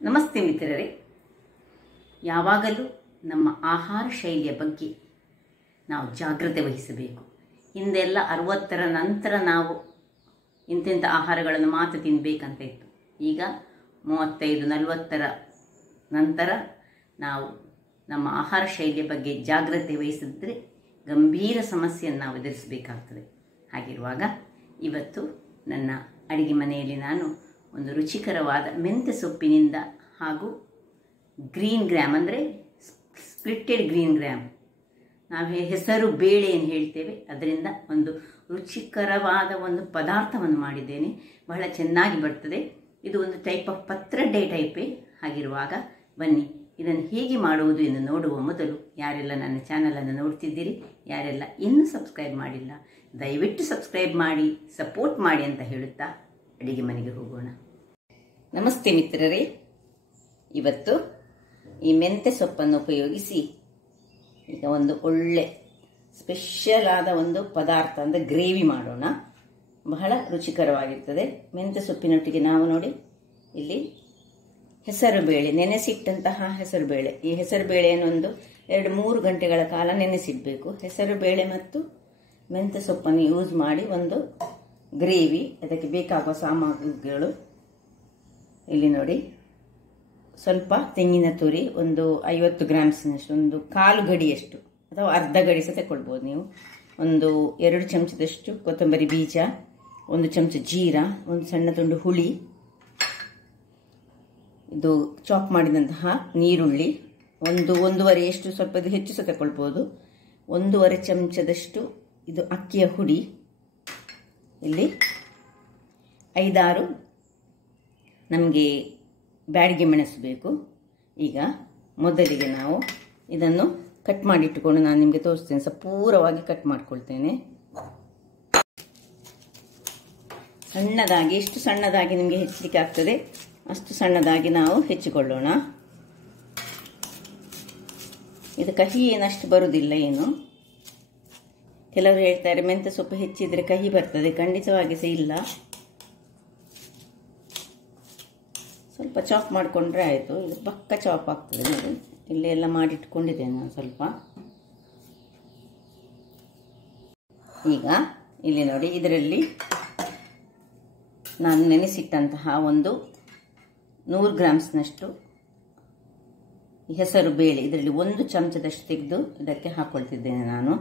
ನಮಸ್ತೆ ಮಿತ್ರರೇ, ಯಾವಾಗಲೂ ನಮ್ಮ ಆಹಾರ ಶೈಲಿಯ ಬಗ್ಗೆ ನಾವು ಜಾಗ್ರತೆ ವಹಿಸಬೇಕು. ಹಿಂದೆಲ್ಲ 60ರ ನಂತರ ನಾವು ಇಂತಿಂಥ ಆಹಾರಗಳನ್ನು ಮಾತ್ರ ತಿನ್ನಬೇಕಂತ ಇತ್ತು. ಈಗ 35-40ರ ನಂತರ ನಾವು ನಮ್ಮ ಆಹಾರ ಶೈಲಿಯ ಬಗ್ಗೆ ಜಾಗ್ರತೆ ವಹಿಸಿದ್ರೆ ಗಂಭೀರ ಸಮಸ್ಯೆಯನ್ನು ನಾವು ಎದುರಿಸಬೇಕಾಗ್ತದೆ. ಹಾಗಿರುವಾಗ ಇವತ್ತು ನನ್ನ ಅಡಿಗೆ ಮನೆಯಲ್ಲಿ ನಾನು ಒಂದು ರುಚಿಕರವಾದ ಮೆಂತ್ಯ ಸೊಪ್ಪಿನಿಂದ ಹಾಗೂ ಗ್ರೀನ್ ಗ್ರಾಮ್ ಅಂದರೆ ಸ್ಪ್ಲಿಟೆಡ್ ಗ್ರೀನ್ ಗ್ರಾಮ್, ನಾವು ಹೆಸರು ಬೇಳೆ ಏನು ಹೇಳ್ತೇವೆ, ಅದರಿಂದ ಒಂದು ರುಚಿಕರವಾದ ಒಂದು ಪದಾರ್ಥವನ್ನು ಮಾಡಿದ್ದೇನೆ. ಬಹಳ ಚೆನ್ನಾಗಿ ಬರ್ತದೆ. ಇದು ಒಂದು ಟೈಪ್ ಆಫ್ ಪತ್ರೊಡೆ ಟೈಪೇ. ಹಾಗಿರುವಾಗ ಬನ್ನಿ ಇದನ್ನು ಹೇಗೆ ಮಾಡುವುದು ಎಂದು ನೋಡುವ ಮೊದಲು ಯಾರೆಲ್ಲ ನನ್ನ ಚಾನಲನ್ನು ನೋಡ್ತಿದ್ದೀರಿ, ಯಾರೆಲ್ಲ ಇನ್ನೂ ಸಬ್ಸ್ಕ್ರೈಬ್ ಮಾಡಿಲ್ಲ, ದಯವಿಟ್ಟು ಸಬ್ಸ್ಕ್ರೈಬ್ ಮಾಡಿ ಸಪೋರ್ಟ್ ಮಾಡಿ ಅಂತ ಹೇಳುತ್ತಾ ಅಡಿಗೆ ಮನೆಗೆ ಹೋಗೋಣ. ನಮಸ್ತೆ ಮಿತ್ರರೇ, ಇವತ್ತು ಈ ಮೆಂತ್ಯ ಸೊಪ್ಪನ್ನು ಉಪಯೋಗಿಸಿ ಈಗ ಒಂದು ಒಳ್ಳೆ ಸ್ಪೆಷಲ್ ಆದ ಒಂದು ಪದಾರ್ಥ ಅಂದರೆ ಗ್ರೇವಿ ಮಾಡೋಣ. ಬಹಳ ರುಚಿಕರವಾಗಿರ್ತದೆ. ಮೆಂತ್ಯ ಸೊಪ್ಪಿನೊಟ್ಟಿಗೆ ನಾವು ನೋಡಿ ಇಲ್ಲಿ ಹೆಸರು ಬೇಳೆ, ನೆನೆಸಿಟ್ಟಂತಹ ಹೆಸರು ಬೇಳೆ. ಈ ಹೆಸರು ಬೇಳೆಯನ್ನು ಒಂದು 2-3 ಗಂಟೆಗಳ ಕಾಲ ನೆನೆಸಿಡಬೇಕು. ಹೆಸರು ಬೇಳೆ ಮತ್ತು ಮೆಂತ್ಯ ಸೊಪ್ಪನ್ನು ಯೂಸ್ ಮಾಡಿ ಒಂದು ಗ್ರೇವಿ. ಅದಕ್ಕೆ ಬೇಕಾಗುವ ಸಾಮಗ್ರಿಗಳು ಇಲ್ಲಿ ನೋಡಿ. ಸ್ವಲ್ಪ ತೆಂಗಿನ ತುರಿ, ಒಂದು 50 ಗ್ರಾಮ್ಸ್ನಷ್ಟು, ಒಂದು 1/4 ಗಡಿಯಷ್ಟು ಅಥವಾ ಅರ್ಧ ಗಡಿ ಸಹ ತಗೊಳ್ಬೋದು ನೀವು. ಒಂದು 2 ಚಮಚದಷ್ಟು ಕೊತ್ತಂಬರಿ ಬೀಜ, 1 ಚಮಚ ಜೀರಾ, ಒಂದು ಸಣ್ಣ ತುಂಡು ಹುಳಿ, ಇದು ಚಾಪ್ ಮಾಡಿದಂತಹ ನೀರುಳ್ಳಿ, 1-1.5 ಸ್ವಲ್ಪ ಇದು ಹೆಚ್ಚು ಸಹ ತಗೊಳ್ಬೋದು, 1.5 ಚಮಚದಷ್ಟು ಇದು ಅಕ್ಕಿಯ ಹುಡಿ, ಇಲ್ಲಿ 5-6 ನಮಗೆ ಬ್ಯಾಡಿಗೆ ಮೆಣಸು ಬೇಕು. ಈಗ ಮೊದಲಿಗೆ ನಾವು ಇದನ್ನು ಕಟ್ ಮಾಡಿಟ್ಟುಕೊಂಡು ನಾನು ನಿಮಗೆ ತೋರಿಸ್ತೇನೆ. ಪೂರವಾಗಿ ಕಟ್ ಮಾಡ್ಕೊಳ್ತೇನೆ. ಸಣ್ಣದಾಗಿ, ಎಷ್ಟು ಸಣ್ಣದಾಗಿ ನಿಮಗೆ ಹೆಚ್ಚಲಿಕ್ಕೆ ಆಗ್ತದೆ ಅಷ್ಟು ಸಣ್ಣದಾಗಿ ನಾವು ಹೆಚ್ಚಿಕೊಳ್ಳೋಣ. ಇದು ಕಹಿ ಏನಷ್ಟು ಬರುವುದಿಲ್ಲ ಏನು. ಕೆಲವರು ಹೇಳ್ತಾರೆ ಮೆಂತ್ಯ ಸೊಪ್ಪು ಹೆಚ್ಚಿದ್ರೆ ಕಹಿ ಬರ್ತದೆ. ಖಂಡಿತವಾಗಿ ಸಹ ಇಲ್ಲ. ಸ್ವಲ್ಪ ಚಾಪ್ ಮಾಡಿಕೊಂಡ್ರೆ ಆಯಿತು. ಇದು ಪಕ್ಕ ಚಾಪ್ ಆಗ್ತದೆ ನೋಡಿ. ಇಲ್ಲೇ ಎಲ್ಲ ಮಾಡಿಟ್ಕೊಂಡಿದ್ದೇನೆ ನಾನು ಸ್ವಲ್ಪ. ಈಗ ಇಲ್ಲಿ ನೋಡಿ, ಇದರಲ್ಲಿ ನಾನು ನೆನೆಸಿಟ್ಟಂತಹ ಒಂದು 100 ಗ್ರಾಮ್ಸ್ನಷ್ಟು ಹೆಸರು ಬೇಳೆ, ಇದರಲ್ಲಿ 1 ಚಮಚದಷ್ಟು ತೆಗೆದು ಇದಕ್ಕೆ ಹಾಕ್ಕೊಳ್ತಿದ್ದೇನೆ ನಾನು.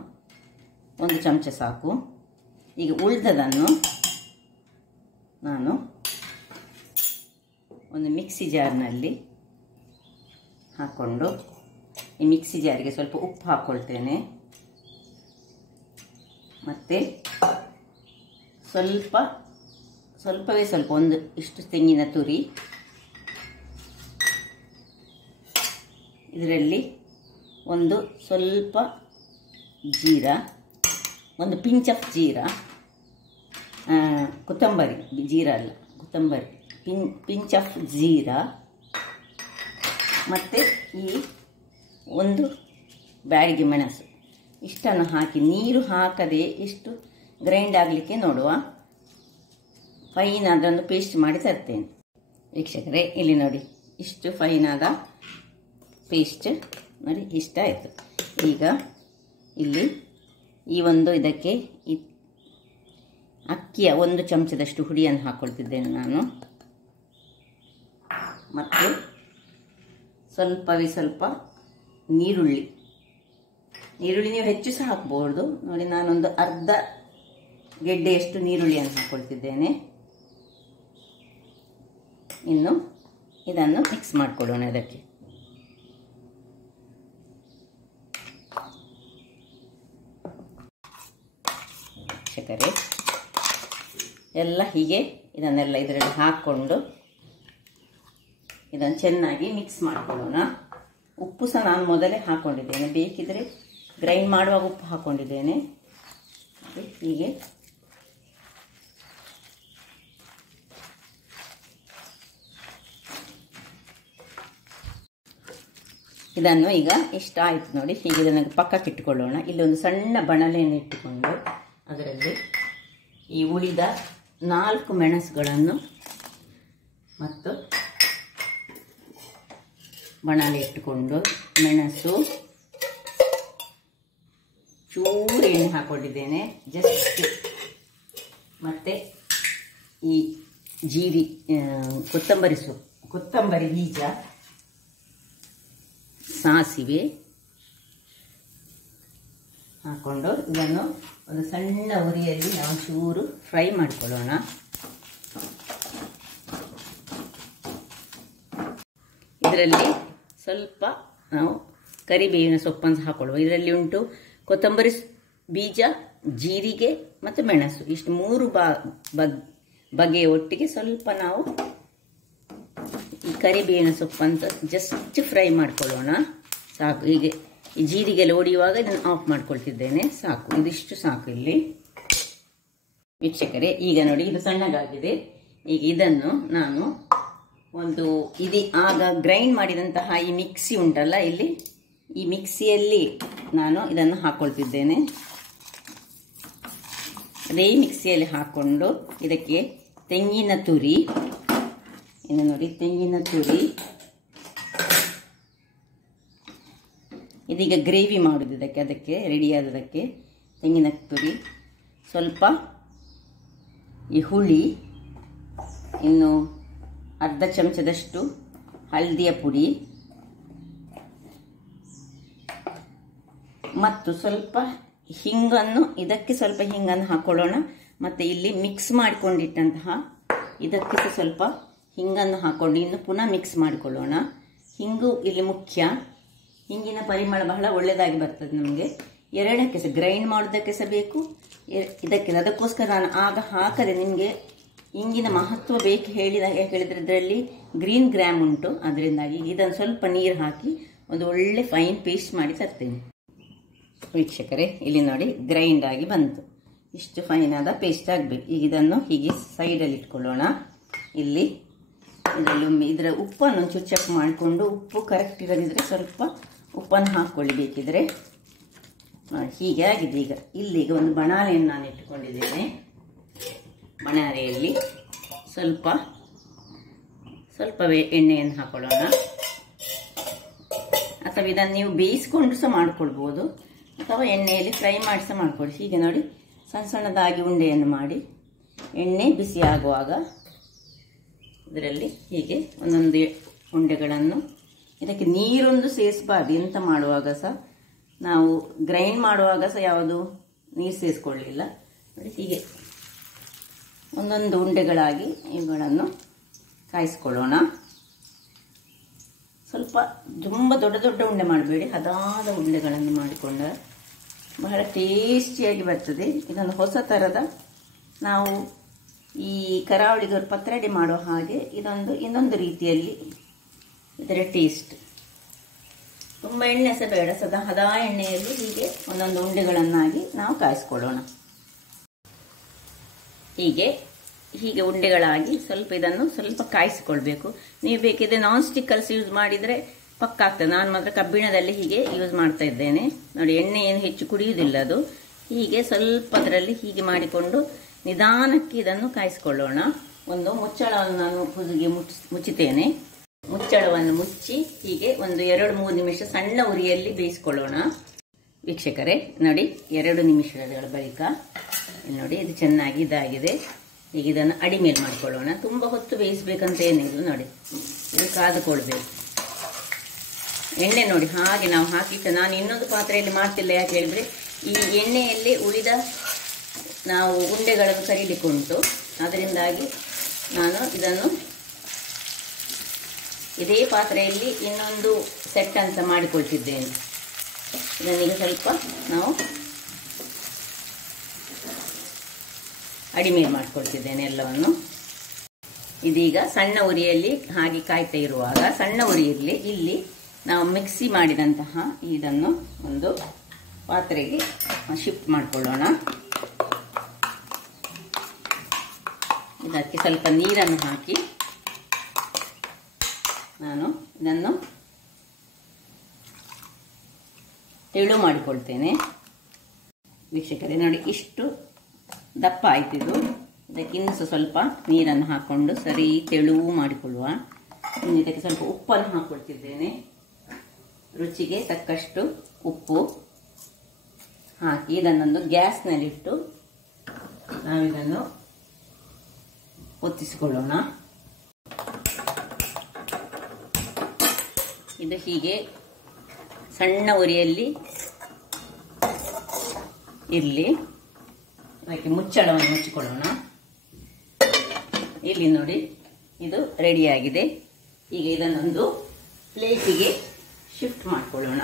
1 ಚಮಚ ಸಾಕು. ಈಗ ಉಳಿದದನ್ನು ನಾನು ಒಂದು ಮಿಕ್ಸಿ ಜಾರ್ನಲ್ಲಿ ಹಾಕ್ಕೊಂಡು, ಈ ಮಿಕ್ಸಿ ಜಾರಿಗೆ ಸ್ವಲ್ಪ ಉಪ್ಪು ಹಾಕ್ಕೊಳ್ತೇನೆ. ಮತ್ತು ಸ್ವಲ್ಪವೇ ಸ್ವಲ್ಪ ಒಂದು ಇಷ್ಟು ತೆಂಗಿನ ತುರಿ, ಇದರಲ್ಲಿ ಒಂದು ಸ್ವಲ್ಪ ಜೀರಾ, ಒಂದು ಪಿಂಚ್ ಆಫ್ ಜೀರಾ, ಕೊತ್ತಂಬರಿ, ಜೀರಾ ಅಲ್ಲ ಕೊತ್ತಂಬರಿ, ಪಿಂಚ್ ಆಫ್ ಜೀರಾ, ಮತ್ತು ಈ ಒಂದು ಬ್ಯಾಡಿಗೆ ಮೆಣಸು. ಇಷ್ಟನ್ನು ಹಾಕಿ ನೀರು ಹಾಕದೆ ಇಷ್ಟು ಗ್ರೈಂಡ್ ಆಗಲಿಕ್ಕೆ ನೋಡುವ. ಫೈನ್ ಅದನ್ನು ಪೇಸ್ಟ್ ಮಾಡಿ ತರ್ತೇನೆ. ವೀಕ್ಷಕರೇ, ಇಲ್ಲಿ ನೋಡಿ ಇಷ್ಟು ಫೈನ್ ಆದ ಪೇಸ್ಟ್ ನೋಡಿ, ಇಷ್ಟ ಆಯಿತು. ಈಗ ಇಲ್ಲಿ ಈ ಒಂದು ಇದಕ್ಕೆ ಈ ಅಕ್ಕಿಯ 1 ಚಮಚದಷ್ಟು ಹುಡಿಯನ್ನು ಹಾಕ್ಕೊಳ್ತಿದ್ದೇನೆ ನಾನು. ಮತ್ತು ಸ್ವಲ್ಪ ನೀರುಳ್ಳಿ ನೀವು ಹೆಚ್ಚು ಸಹ ಹಾಕ್ಬೋದು ನೋಡಿ. ನಾನೊಂದು ಅರ್ಧ ಗೆಡ್ಡೆಯಷ್ಟು ನೀರುಳ್ಳಿಯನ್ನು ಹಾಕ್ಕೊಳ್ತಿದ್ದೇನೆ. ಇನ್ನು ಇದನ್ನು ಮಿಕ್ಸ್ ಮಾಡಿಕೊಳ್ಳೋಣ. ಇದಕ್ಕೆ ವೀಕ್ಷಕರೇ, ಎಲ್ಲ ಹೀಗೆ ಇದನ್ನೆಲ್ಲ ಇದರಲ್ಲಿ ಹಾಕ್ಕೊಂಡು ಇದನ್ನು ಚೆನ್ನಾಗಿ ಮಿಕ್ಸ್ ಮಾಡಿಕೊಳ್ಳೋಣ. ಉಪ್ಪು ಸಹ ನಾನು ಮೊದಲೇ ಹಾಕ್ಕೊಂಡಿದ್ದೇನೆ. ಬೇಕಿದ್ರೆ ಗ್ರೈಂಡ್ ಮಾಡುವಾಗ ಉಪ್ಪು ಹಾಕ್ಕೊಂಡಿದ್ದೇನೆ. ಹೀಗೆ ಇದನ್ನು ಈಗ ಇಷ್ಟ ಆಯಿತು ನೋಡಿ. ಹೀಗೆ ಇದನ್ನು ಪಕ್ಕಕ್ಕೆ ಇಟ್ಟುಕೊಳ್ಳೋಣ. ಇಲ್ಲಿ ಒಂದು ಸಣ್ಣ ಬಣಲೆಯನ್ನು ಇಟ್ಟುಕೊಂಡು ಅದರಲ್ಲಿ ಈ ಉಳಿದ 4 ಮೆಣಸುಗಳನ್ನು ಮತ್ತು ಬಾಣಲೆ ಇಟ್ಟುಕೊಂಡು ಮೆಣಸು, ಚೂರು ಎಣ್ಣೆ ಹಾಕೊಂಡಿದ್ದೇನೆ ಜಸ್ಟ್, ಮತ್ತು ಈ ಕೊತ್ತಂಬರಿ ಬೀಜ, ಸಾಸಿವೆ ಹಾಕೊಂಡು ಇದನ್ನು ಒಂದು ಸಣ್ಣ ಉರಿಯಲ್ಲಿ ನಾವು ಚೂರು ಫ್ರೈ ಮಾಡಿಕೊಳ್ಳೋಣ. ಇದರಲ್ಲಿ ಸ್ವಲ್ಪ ನಾವು ಕರಿಬೇವಿನ ಸೊಪ್ಪನ್ನು ಹಾಕೊಳ್ಳುವ. ಇದರಲ್ಲಿ ಉಂಟು ಕೊತ್ತಂಬರಿ ಬೀಜ, ಜೀರಿಗೆ ಮತ್ತು ಮೆಣಸು, ಇಷ್ಟು 3 ಬಗೆಯ ಒಟ್ಟಿಗೆ ಸ್ವಲ್ಪ ನಾವು ಈ ಕರಿಬೇವಿನ ಸೊಪ್ಪಂತ ಜಸ್ಟ್ ಫ್ರೈ ಮಾಡ್ಕೊಳ್ಳೋಣ. ಸಾಕು. ಹೀಗೆ ಈ ಜೀರಿಗೆಲ್ಲ ಒಡೆಯುವಾಗ ಇದನ್ನು ಆಫ್ ಮಾಡ್ಕೊಳ್ತಿದ್ದೇನೆ. ಸಾಕು, ಇದಿಷ್ಟು ಸಾಕು. ಇಲ್ಲಿ ವೀಕ್ಷಕರೇ, ಈಗ ನೋಡಿ ಇದು ಸಣ್ಣಗಾಗಿದೆ. ಈಗ ಇದನ್ನು ನಾನು ಆಗ ಗ್ರೈಂಡ್ ಮಾಡಿದಂತಹ ಈ ಮಿಕ್ಸಿ ಉಂಟಲ್ಲ, ಇಲ್ಲಿ ಈ ಮಿಕ್ಸಿಯಲ್ಲಿ ನಾನು ಇದನ್ನು ಹಾಕೊಳ್ತಿದ್ದೇನೆ. ಅದೇ ಮಿಕ್ಸಿಯಲ್ಲಿ ಹಾಕೊಂಡು ಇದಕ್ಕೆ ತೆಂಗಿನ ತುರಿ, ಇನ್ನು ನೋಡಿ ತೆಂಗಿನ ತುರಿ, ಇದೀಗ ಗ್ರೇವಿ ಮಾಡೋದು ಅದಕ್ಕೆ ರೆಡಿಯಾದದಕ್ಕೆ ತೆಂಗಿನ ತುರಿ, ಸ್ವಲ್ಪ ಈ ಹುಳಿ, ಇನ್ನು ಅರ್ಧ ಚಮಚದಷ್ಟು ಹಳದಿಯ ಪುಡಿ ಮತ್ತು ಸ್ವಲ್ಪ ಹಿಂಗನ್ನು, ಇದಕ್ಕೆ ಸ್ವಲ್ಪ ಹಿಂಗನ್ನು ಹಾಕೊಳ್ಳೋಣ. ಮತ್ತು ಇಲ್ಲಿ ಮಿಕ್ಸ್ ಮಾಡಿಕೊಂಡಿಟ್ಟಂತಹ ಇದಕ್ಕೆ ಸ್ವಲ್ಪ ಹಿಂಗನ್ನು ಹಾಕೊಂಡು ಇನ್ನು ಪುನಃ ಮಿಕ್ಸ್ ಮಾಡಿಕೊಳ್ಳೋಣ. ಹಿಂಗು ಇಲ್ಲಿ ಮುಖ್ಯ. ಹಿಂಗಿನ ಪರಿಮಳ ಬಹಳ ಒಳ್ಳೆಯದಾಗಿ ಬರ್ತದೆ ನಮಗೆ. ಎರಡಕ್ಕೆ ಸಹ ಗ್ರೈಂಡ್ ಮಾಡೋದಕ್ಕೆ ಸಹ ಬೇಕು, ಇದಕ್ಕೆ. ಅದಕ್ಕೋಸ್ಕರ ನಾನು ಆಗ ಹಾಕದೆ ನಿಮಗೆ ಹಿಂಗಿನ ಮಹತ್ವ ಬೇಕು ಹೇಳಿದ್ರೆ ಇದರಲ್ಲಿ ಗ್ರೀನ್ ಗ್ರಾಮ್ ಉಂಟು, ಅದರಿಂದಾಗಿ ಇದನ್ನು ಸ್ವಲ್ಪ ನೀರು ಹಾಕಿ ಒಂದು ಒಳ್ಳೆ ಫೈನ್ ಪೇಸ್ಟ್ ಮಾಡಿ ತರ್ತೇನೆ. ವೀಕ್ಷಕರೇ, ಇಲ್ಲಿ ನೋಡಿ ಗ್ರೈಂಡ್ ಆಗಿ ಬಂತು. ಇಷ್ಟು ಫೈನ್ ಆದ ಪೇಸ್ಟ್ ಆಗಬೇಕು. ಈಗ ಇದನ್ನು ಹೀಗೆ ಸೈಡಲ್ಲಿ ಇಟ್ಕೊಳ್ಳೋಣ. ಇದರಲ್ಲಿ ಇದರ ಉಪ್ಪನ್ನು ಒಂಚೂರು ಚೆಕ್ ಮಾಡಿಕೊಂಡು, ಉಪ್ಪು ಕರೆಕ್ಟ್ ಇರೋದಿದ್ರೆ ಸ್ವಲ್ಪ ಉಪ್ಪನ್ನು ಹಾಕ್ಕೊಳ್ಳಿ ಬೇಕಿದ್ರೆ. ಹೀಗೆ ಆಗಿದೆ. ಈಗ ಇಲ್ಲಿಗೆ ಒಂದು ಬಣಾಲೆಯನ್ನು ನಾನು ಇಟ್ಟುಕೊಂಡಿದ್ದೇನೆ. ಬಣಾಲೆಯಲ್ಲಿ ಸ್ವಲ್ಪವೇ ಎಣ್ಣೆಯನ್ನು ಹಾಕೊಳ್ಳೋಣ. ಅಥವಾ ಇದನ್ನು ನೀವು ಬೇಯಿಸ್ಕೊಂಡು ಸಹ ಮಾಡ್ಕೊಳ್ಬೋದು, ಅಥವಾ ಎಣ್ಣೆಯಲ್ಲಿ ಫ್ರೈ ಮಾಡಿ ಸಹ ಮಾಡ್ಕೊಳ್ಳಿ. ಹೀಗೆ ನೋಡಿ ಸಣ್ಣ ಸಣ್ಣದಾಗಿ ಉಂಡೆಯನ್ನು ಮಾಡಿ, ಎಣ್ಣೆ ಬಿಸಿ ಆಗುವಾಗ ಇದರಲ್ಲಿ ಹೀಗೆ ಒಂದೊಂದು ಉಂಡೆಗಳನ್ನು, ಇದಕ್ಕೆ ನೀರೊಂದು ಸೇರಿಸಬಾರ್ದು. ಎಂತ ಮಾಡುವಾಗ ಸಹ ನಾವು ಗ್ರೈಂಡ್ ಮಾಡುವಾಗ ಸಹ ಯಾವುದು ನೀರು ಸೇರಿಸ್ಕೊಳ್ಳಿಲ್ಲ ನೋಡಿ. ಹೀಗೆ ಒಂದೊಂದು ಉಂಡೆಗಳಾಗಿ ಇವುಗಳನ್ನು ಕಾಯಿಸ್ಕೊಳ್ಳೋಣ. ಸ್ವಲ್ಪ ತುಂಬ ದೊಡ್ಡ ದೊಡ್ಡ ಉಂಡೆ ಮಾಡಬೇಡಿ, ಹದಾದ ಉಂಡೆಗಳನ್ನು ಮಾಡಿಕೊಂಡ ಬಹಳ ಟೇಸ್ಟಿಯಾಗಿ ಬರ್ತದೆ. ಇದೊಂದು ಹೊಸ ಥರದ, ನಾವು ಈ ಕರಾವಳಿಗರು ಪತ್ರೊಡೆ ಮಾಡೋ ಹಾಗೆ ಇನ್ನೊಂದು ರೀತಿಯಲ್ಲಿ ಇದರ ಟೇಸ್ಟ್. ತುಂಬ ಎಣ್ಣೆ ಸಹ ಬೇಡ, ಹದ ಎಣ್ಣೆಯಲ್ಲಿ ಹೀಗೆ ಒಂದೊಂದು ಉಂಡೆಗಳನ್ನಾಗಿ ನಾವು ಕಾಯಿಸ್ಕೊಳ್ಳೋಣ. ಹೀಗೆ ಉಂಡೆಗಳಾಗಿ ಸ್ವಲ್ಪ ಇದನ್ನು ಸ್ವಲ್ಪ ಕಾಯಿಸಿಕೊಳ್ಬೇಕು. ನೀವು ಬೇಕಿದ್ರೆ ನಾನ್ ಸ್ಟಿಕ್ ಕಲಸಿ ಯೂಸ್ ಮಾಡಿದರೆ ಪಕ್ಕ ಆಗ್ತದೆ. ನಾನು ಮಾತ್ರ ಕಬ್ಬಿಣದಲ್ಲಿ ಹೀಗೆ ಯೂಸ್ ಮಾಡ್ತಾ ಇದ್ದೇನೆ ನೋಡಿ. ಎಣ್ಣೆ ಏನು ಹೆಚ್ಚು ಕುಡಿಯುವುದಿಲ್ಲ ಅದು. ಹೀಗೆ ಸ್ವಲ್ಪ ಅದರಲ್ಲಿ ಹೀಗೆ ಮಾಡಿಕೊಂಡು ನಿಧಾನಕ್ಕೆ ಇದನ್ನು ಕಾಯಿಸಿಕೊಳ್ಳೋಣ. ಒಂದು ಮುಚ್ಚಳವನ್ನು ನಾನು ಹುದುಗೆ ಮುಚ್ಚುತ್ತೇನೆ. ಮುಚ್ಚಳವನ್ನು ಮುಚ್ಚಿ ಹೀಗೆ ಒಂದು 2-3 ನಿಮಿಷ ಸಣ್ಣ ಉರಿಯಲ್ಲಿ ಬೇಯಿಸಿಕೊಳ್ಳೋಣ. ವೀಕ್ಷಕರೇ ನೋಡಿ, 2 ನಿಮಿಷಗಳ ಬಳಿಕ ನೋಡಿ ಇದು ಚೆನ್ನಾಗಿ ಇದಾಗಿದೆ. ಈಗ ಇದನ್ನು ಅಡಿ ಮೇಲೆ ಮಾಡಿಕೊಳ್ಳೋಣ. ತುಂಬ ಹೊತ್ತು ಬೇಯಿಸಬೇಕಂತ ಏನಿಲ್ಲ ನೋಡಿ, ಇದು ಕಾದುಕೊಳ್ಬೇಕು. ಎಣ್ಣೆ ನೋಡಿ ಹಾಗೆ ನಾವು ಹಾಕಿಟ್ಟು, ನಾನು ಇನ್ನೊಂದು ಪಾತ್ರೆಯಲ್ಲಿ ಮಾಡ್ತಿಲ್ಲ. ಯಾಕೆ ಹೇಳಿದ್ರೆ ಈ ಎಣ್ಣೆಯಲ್ಲಿ ಉಳಿದ ನಾವು ಉಂಡೆಗಳನ್ನು ಕರೀಲಿಕ್ಕೆ ಉಂಟು, ಅದರಿಂದಾಗಿ ನಾನು ಇದನ್ನು ಇದೇ ಪಾತ್ರೆಯಲ್ಲಿ ಇನ್ನೊಂದು ಸೆಟ್ ಅಂತ ಮಾಡಿಕೊಳ್ತಿದ್ದೇನೆ. ಇದನ್ನೀಗ ಸ್ವಲ್ಪ ನಾವು ಅಡಿಮೇಲೆ ಮಾಡಿಕೊಳ್ತಿದ್ದೇನೆ ಎಲ್ಲವನ್ನು. ಇದೀಗ ಸಣ್ಣ ಉರಿಯಲ್ಲಿ ಹಾಗೆ ಕಾಯ್ತಾ ಇರುವಾಗ ಸಣ್ಣ ಉರಿಯಲ್ಲಿ ಇಲ್ಲಿ ನಾವು ಮಿಕ್ಸಿ ಮಾಡಿದಂತಹ ಇದನ್ನು ಒಂದು ಪಾತ್ರೆಗೆ ಶಿಫ್ಟ್ ಮಾಡಿಕೊಳ್ಳೋಣ. ಇದಕ್ಕೆ ಸ್ವಲ್ಪ ನೀರನ್ನು ಹಾಕಿ ನಾನು ಇದನ್ನು ತೆಳು ಮಾಡಿಕೊಳ್ತೇನೆ. ವೀಕ್ಷಕರೇ ನೋಡಿ, ಇಷ್ಟು ದಪ್ಪ ಆಯ್ತಿದ್ದು. ಇದಕ್ಕೆ ಇನ್ನೂ ಸ್ವಲ್ಪ ನೀರನ್ನು ಹಾಕ್ಕೊಂಡು ಸರಿ ತೆಳುವು ಮಾಡಿಕೊಳ್ಳುವ. ಇನ್ನು ಇದಕ್ಕೆ ಸ್ವಲ್ಪ ಉಪ್ಪನ್ನು ಹಾಕ್ಕೊಳ್ತಿದ್ದೇನೆ. ರುಚಿಗೆ ತಕ್ಕಷ್ಟು ಉಪ್ಪು ಹಾಕಿ ಇದನ್ನೊಂದು ಗ್ಯಾಸ್ನಲ್ಲಿಟ್ಟು ನಾವಿದನ್ನು ಒತ್ತಿಸಿಕೊಳ್ಳೋಣ. ಇದು ಹೀಗೆ ಸಣ್ಣ ಉರಿಯಲ್ಲಿ ಇರಲಿ. ಅದಕ್ಕೆ ಮುಚ್ಚಳವನ್ನು ಮುಚ್ಚಿಕೊಳ್ಳೋಣ. ಇಲ್ಲಿ ನೋಡಿ, ಇದು ರೆಡಿಯಾಗಿದೆ. ಈಗ ಇದನ್ನೊಂದು ಪ್ಲೇಟಿಗೆ ಶಿಫ್ಟ್ ಮಾಡಿಕೊಳ್ಳೋಣ.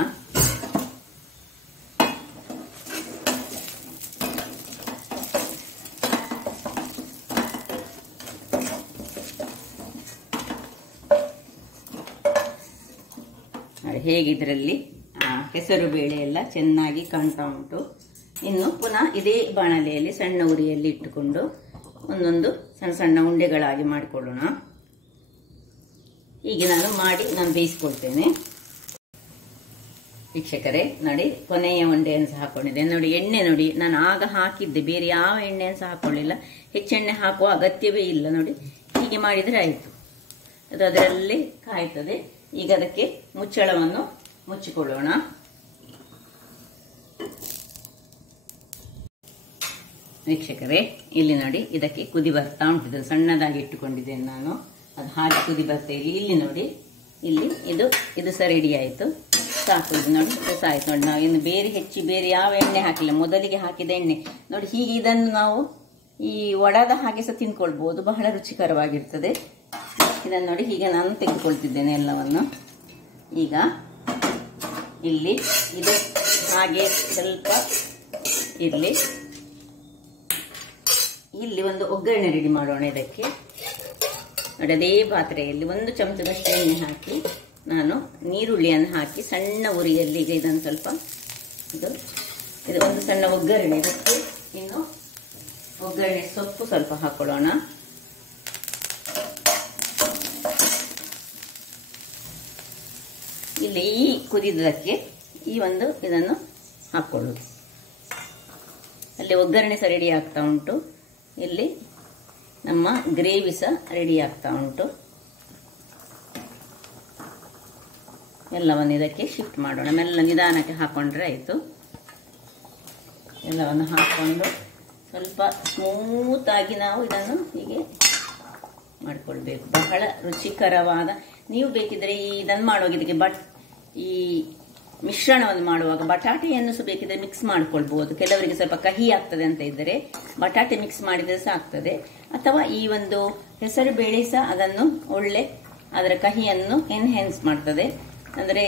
ಹೇಗೆ ಇದರಲ್ಲಿ ಹೆಸರು ಬೇಳೆ ಎಲ್ಲ ಚೆನ್ನಾಗಿ ಕಾಣ್ತಾ ಉಂಟು. ಇನ್ನು ಪುನಃ ಇದೇ ಬಾಣಲೆಯಲ್ಲಿ ಸಣ್ಣ ಉರಿಯಲ್ಲಿ ಇಟ್ಟುಕೊಂಡು ಒಂದೊಂದು ಸಣ್ಣ ಸಣ್ಣ ಉಂಡೆಗಳಾಗಿ ಮಾಡಿಕೊಳ್ಳೋಣ. ಹೀಗೆ ನಾನು ಬೇಯಿಸ್ಕೊಳ್ತೇನೆ. ವೀಕ್ಷಕರೇ ನೋಡಿ, ಕೊನೆಯ ಉಂಡೆಯನ್ನು ಸಹ ಹಾಕೊಂಡಿದ್ದೇನೆ. ನೋಡಿ, ಎಣ್ಣೆ ನೋಡಿ, ನಾನು ಆಗ ಹಾಕಿದ್ದೆ, ಬೇರೆ ಯಾವ ಎಣ್ಣೆಯನ್ನು ಸಹ ಹಾಕೊಳ್ಳಿಲ್ಲ. ಹೆಚ್ಚೆಣ್ಣೆ ಹಾಕುವ ಅಗತ್ಯವೇ ಇಲ್ಲ. ನೋಡಿ, ಹೀಗೆ ಮಾಡಿದರೆ ಆಯಿತು, ಅದು ಅದರಲ್ಲೇ ಕಾಯ್ತದೆ. ಈಗ ಅದಕ್ಕೆ ಮುಚ್ಚಳವನ್ನು ಮುಚ್ಚಿಕೊಳ್ಳೋಣ. ವೀಕ್ಷಕರೇ, ಇಲ್ಲಿ ನೋಡಿ, ಇದಕ್ಕೆ ಕುದಿ ಬರ್ತಾ ಉಂಟು. ಸಣ್ಣದಾಗಿ ಇಟ್ಟುಕೊಂಡಿದ್ದೇನೆ ನಾನು, ಅದು ಹಾಗೆ ಕುದಿ ಬರ್ತಾ ಇಲ್ಲಿ ನೋಡಿ, ಇಲ್ಲಿ ಇದು ಸಹ ರೆಡಿ ಆಯಿತು. ಸಾಕು, ಇದು ನೋಡಿ, ಇದು ಸಹ ಆಯ್ತು ನೋಡಿ. ನಾವು ಇನ್ನು ಬೇರೆ ಯಾವ ಎಣ್ಣೆ ಹಾಕಿಲ್ಲ, ಮೊದಲಿಗೆ ಹಾಕಿದ ಎಣ್ಣೆ ನೋಡಿ. ಹೀಗೆ ಇದನ್ನು ನಾವು ಈ ವಡದ ಹಾಗೆ ಸಹ ತಿನ್ಕೊಳ್ಬಹುದು, ಬಹಳ ರುಚಿಕರವಾಗಿರ್ತದೆ. ಇದನ್ನು ನೋಡಿ, ಹೀಗೆ ನಾನು ತೆಗೆದುಕೊಳ್ತಿದ್ದೇನೆ ಎಲ್ಲವನ್ನು. ಈಗ ಇಲ್ಲಿ ಇದು ಹಾಗೆ ಸ್ವಲ್ಪ ಇರಲಿ. ಇಲ್ಲಿ ಒಂದು ಒಗ್ಗರಣೆ ರೆಡಿ ಮಾಡೋಣ. ಇದಕ್ಕೆ ನೋಡಿ, ಅದೇ ಪಾತ್ರೆಯಲ್ಲಿ 1 ಚಮಚದಷ್ಟು ಎಣ್ಣೆ ಹಾಕಿ ನಾನು ನೀರುಳ್ಳಿಯನ್ನು ಹಾಕಿ ಸಣ್ಣ ಉರಿಯಲ್ಲಿ ಈಗ ಇದನ್ನು ಸ್ವಲ್ಪ ಇದು ಒಂದು ಸಣ್ಣ ಒಗ್ಗರಣೆ. ಇದಕ್ಕೆ ಇನ್ನು ಒಗ್ಗರಣೆ ಸೊಪ್ಪು ಸ್ವಲ್ಪ ಹಾಕೊಳ್ಳೋಣ. ಇಲ್ಲಿ ಈ ಕುದಿದಕ್ಕೆ ಇದನ್ನು ಹಾಕೊಳ್ಳುವುದು. ಅಲ್ಲಿ ಒಗ್ಗರಣೆ ಸಹ ರೆಡಿ ಆಗ್ತಾ ಉಂಟು. ಇಲ್ಲಿ ನಮ್ಮ ಗ್ರೇವಿ ಸಹ ರೆಡಿ ಆಗ್ತಾ ಉಂಟು. ಎಲ್ಲವನ್ನು ಇದಕ್ಕೆ ಶಿಫ್ಟ್ ಮಾಡೋಣ. ಮೆಲ್ಲ ನಿಧಾನಕ್ಕೆ ಹಾಕೊಂಡ್ರೆ ಆಯಿತು. ಎಲ್ಲವನ್ನು ಹಾಕೊಂಡು ಸ್ವಲ್ಪ ಸ್ಮೂತ್ ಆಗಿ ನಾವು ಇದನ್ನು ಹೀಗೆ ಮಾಡಿಕೊಳ್ಬೇಕು. ಬಹಳ ರುಚಿಕರವಾದ, ನೀವು ಬೇಕಿದ್ರೆ ಇದನ್ನು ಮಾಡುವಾಗ ಇದಕ್ಕೆ ಈ ಮಿಶ್ರಣವನ್ನು ಮಾಡುವಾಗ ಬಟಾಟೆಯನ್ನು ಸಹ ಬೇಕಿದ್ರೆ ಮಿಕ್ಸ್ ಮಾಡ್ಕೊಳ್ಬಹುದು. ಕೆಲವರಿಗೆ ಸ್ವಲ್ಪ ಕಹಿ ಆಗ್ತದೆ ಅಂತ ಇದ್ದರೆ ಬಟಾಟೆ ಮಿಕ್ಸ್ ಮಾಡಿದ್ರೆ ಸಹ ಆಗ್ತದೆ. ಅಥವಾ ಈ ಒಂದು ಹೆಸರು ಬೇಳೆ ಸಹ ಅದನ್ನು ಒಳ್ಳೆ ಅದರ ಕಹಿಯನ್ನು ಎನ್ಹ್ಯಾನ್ಸ್ ಮಾಡ್ತದೆ, ಅಂದರೆ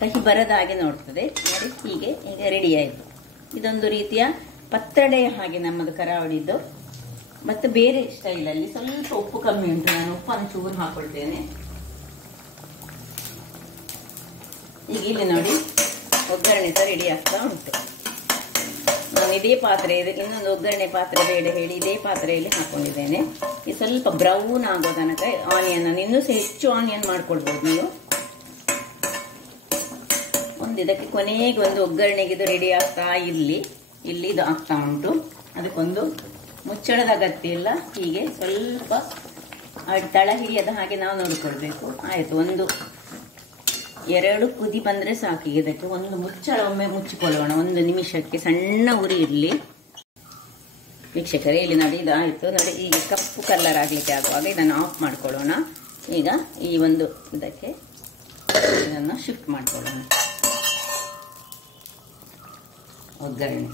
ಕಹಿ ಬರದ ಹಾಗೆ ನೋಡ್ತದೆ. ನೋಡಿ, ಈಗ ರೆಡಿ ಆಯಿತು. ಇದೊಂದು ರೀತಿಯ ಪತ್ರೊಡೆಯ ಹಾಗೆ ನಮ್ಮದು ಕರಾವಳಿದ್ದು. ಮತ್ತೆ ಬೇರೆ ಸ್ಟೈಲಲ್ಲಿ ಸ್ವಲ್ಪ ಉಪ್ಪು ಕಮ್ಮಿ ಉಂಟು, ನಾನು ಉಪ್ಪು ಒಂಚೂರು ಹಾಕೊಳ್ತೇನೆ. ಈಗ ಇಲ್ಲಿ ನೋಡಿ, ಒಗ್ಗರಣೆ ಸಹ ರೆಡಿ ಆಗ್ತಾ ಉಂಟು. ನಾನು ಇದೇ ಪಾತ್ರೆ ಇದೆ, ಇನ್ನೊಂದು ಒಗ್ಗರಣೆ ಪಾತ್ರೆ ಬೇಡ ಹೇಳಿ ಇದೇ ಪಾತ್ರೆಯಲ್ಲಿ ಹಾಕೊಂಡಿದ್ದೇನೆ. ಇದು ಸ್ವಲ್ಪ ಬ್ರೌನ್ ಆಗೋ ತನಕ ಆನಿಯನ್ ಅನ್ನು ಇನ್ನೂ ಸಹ ಹೆಚ್ಚು ಆನಿಯನ್ ಮಾಡ್ಕೊಳ್ಬಹುದು ನೀವು. ಇದಕ್ಕೆ ಕೊನೆಗೆ ಒಂದು ಒಗ್ಗರಣೆಗೆ ಇದು ರೆಡಿ ಆಗ್ತಾ ಇಲ್ಲಿ ಇದು ಆಗ್ತಾ ಉಂಟು. ಅದಕ್ಕೊಂದು ಮುಚ್ಚಳದ ಅಗತ್ಯ ಇಲ್ಲ. ಹೀಗೆ ಸ್ವಲ್ಪ ತಳ ಹಿಡಿಯದ ಹಾಗೆ ನಾವು ನೋಡಿಕೊಳ್ಬೇಕು. ಆಯಿತು, 1-2 ಕುದಿ ಬಂದರೆ ಸಾಕು. ಇದಕ್ಕೆ ಒಂದು ಮುಚ್ಚಳ ಒಮ್ಮೆ ಮುಚ್ಚಿಕೊಳ್ಳೋಣ 1 ನಿಮಿಷಕ್ಕೆ, ಸಣ್ಣ ಉರಿ ಇರಲಿ. ವೀಕ್ಷಕರೇ, ಇಲ್ಲಿ ನೋಡಿ, ಇದು ಆಯಿತು ನೋಡಿ. ಈಗ ಕಪ್ಪು ಕಲರ್ ಆಗಲಿಕ್ಕೆ ಆಗುವಾಗ ಇದನ್ನು ಆಫ್ ಮಾಡ್ಕೊಳ್ಳೋಣ. ಈಗ ಈ ಒಂದು ಇದಕ್ಕೆ ಇದನ್ನು ಶಿಫ್ಟ್ ಮಾಡ್ಕೊಳ್ಳೋಣ. ಒಗ್ಗರಣೆ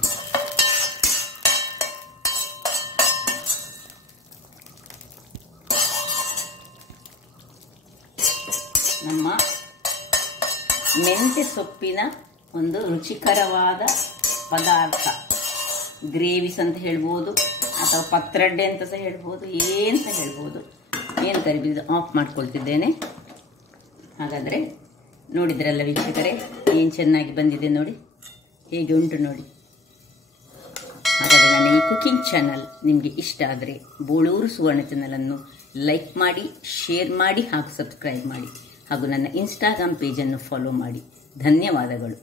ನಮ್ಮ ಮೆಂತ್ಯ ಸೊಪ್ಪಿನ ಒಂದು ರುಚಿಕರವಾದ ಪದಾರ್ಥ. ಗ್ರೇವಿಸ್ ಅಂತ ಹೇಳ್ಬೋದು, ಅಥವಾ ಪತ್ರೊಡೆ ಅಂತ ಸಹ ಹೇಳ್ಬೋದು, ಏನಂತ ಹೇಳ್ಬೋದು. ಏನು ಕರಿಬಿದ್ದು ಆಫ್ ಮಾಡ್ಕೊಳ್ತಿದ್ದೇನೆ. ಹಾಗಾದರೆ ನೋಡಿದ್ರಲ್ಲ ವೀಕ್ಷಕರೇ, ಏನು ಚೆನ್ನಾಗಿ ಬಂದಿದೆ ನೋಡಿ, ಹೇಗೆ ಉಂಟು ನೋಡಿ. ಹಾಗಾದರೆ ನನ್ನ ಈ ಕುಕಿಂಗ್ ಚಾನಲ್ ನಿಮಗೆ ಇಷ್ಟ ಆದರೆ ಬೋಳೂರು ಸುವರ್ಣ ಚಾನಲನ್ನು ಲೈಕ್ ಮಾಡಿ, ಶೇರ್ ಮಾಡಿ ಹಾಗೂ ಸಬ್ಸ್ಕ್ರೈಬ್ ಮಾಡಿ. ಹಾಗೂ ನನ್ನ ಇನ್ಸ್ಟಾಗ್ರಾಮ್ ಪೇಜನ್ನು ಫಾಲೋ ಮಾಡಿ. ಧನ್ಯವಾದಗಳು.